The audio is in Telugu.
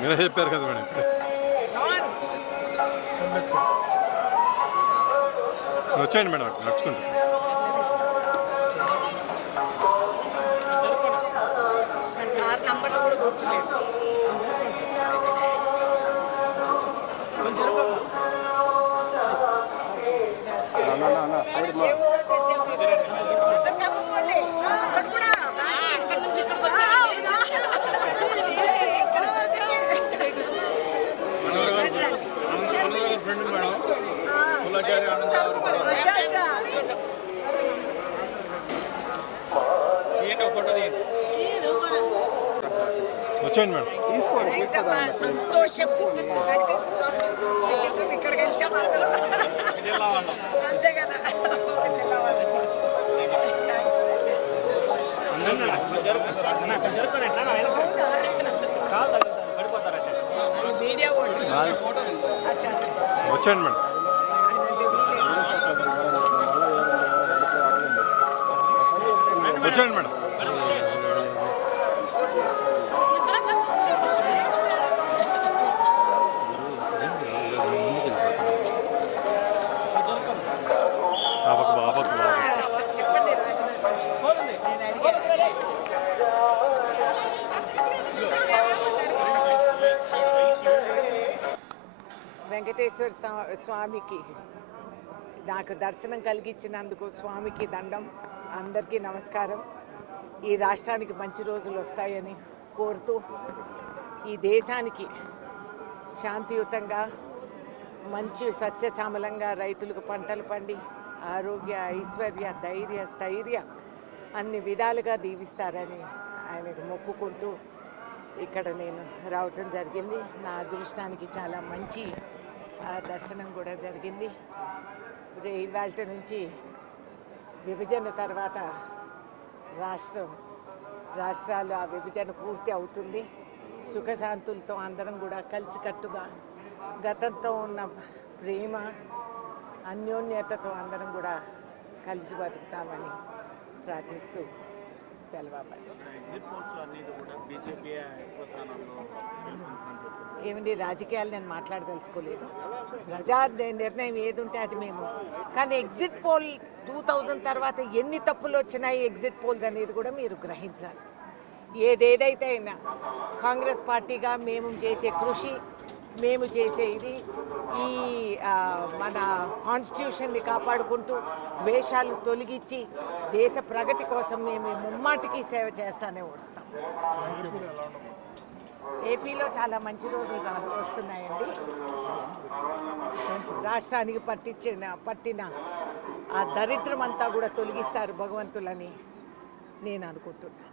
మీరే చెప్పారు కదా మేడం. వచ్చేయండి మేడం, నడుచుకుంటా. కార్ నంబర్లు కూడా గుర్తులేదు. వచ్చేయండి మేడం, తీసుకోండి. సంతోషం వెంకటేశ్వర స్వామి చిత్రం ఇక్కడ గెలిచాం అంతే కదా. మీడియా వచ్చేయండి మేడం. వచ్చేయండి మేడం. వెంకటేశ్వర స్వామికి నాకు దర్శనం కలిగించినందుకు స్వామికి దండం. అందరికీ నమస్కారం. ఈ రాష్ట్రానికి మంచి రోజులు వస్తాయని కోరుతూ, ఈ దేశానికి శాంతియుతంగా మంచి సస్యశ్యామలంగా రైతులకు పంటలు పండి ఆరోగ్య ఐశ్వర్య ధైర్య స్థైర్య అన్ని విధాలుగా దీవిస్తారని ఆయనకు మొక్కుకుంటూ ఇక్కడ నేను రావటం జరిగింది. నా అదృష్టానికి చాలా మంచి దర్శనం కూడా జరిగింది. ఇవాళ నుంచి విభజన తర్వాత రాష్ట్రాలు ఆ విభజన పూర్తి అవుతుంది. సుఖశాంతులతో అందరం కూడా కలిసికట్టుగా గతంతో ఉన్న ప్రేమ అన్యోన్యతతో అందరం కూడా కలిసి బతుకుతామని ప్రార్థిస్తూ సెలవు. ఏమండి, రాజకీయాలు నేను మాట్లాడదలుచుకోలేదు. ప్రజా నిర్ణయం ఏది ఉంటే అది మేము. కానీ ఎగ్జిట్ పోల్ 2000 తర్వాత ఎన్ని తప్పులు వచ్చినాయి ఎగ్జిట్ పోల్స్ అనేది కూడా మీరు గ్రహించాలి. ఏదేదైతే అయినా కాంగ్రెస్ పార్టీగా మేము చేసే కృషి, మేము చేసే ఇది ఈ మన కాన్స్టిట్యూషన్ని కాపాడుకుంటూ ద్వేషాలు తొలగించి దేశ ప్రగతి కోసం మేము ముమ్మాటికి సేవ చేస్తానే వస్తాం. ఏపీలో చాలా మంచి రోజులు వస్తున్నాయండి. రాష్ట్రానికి పట్టిన ఆ దరిద్రం అంతా కూడా తొలగిస్తారు భగవంతులని నేను అనుకుంటున్నాను.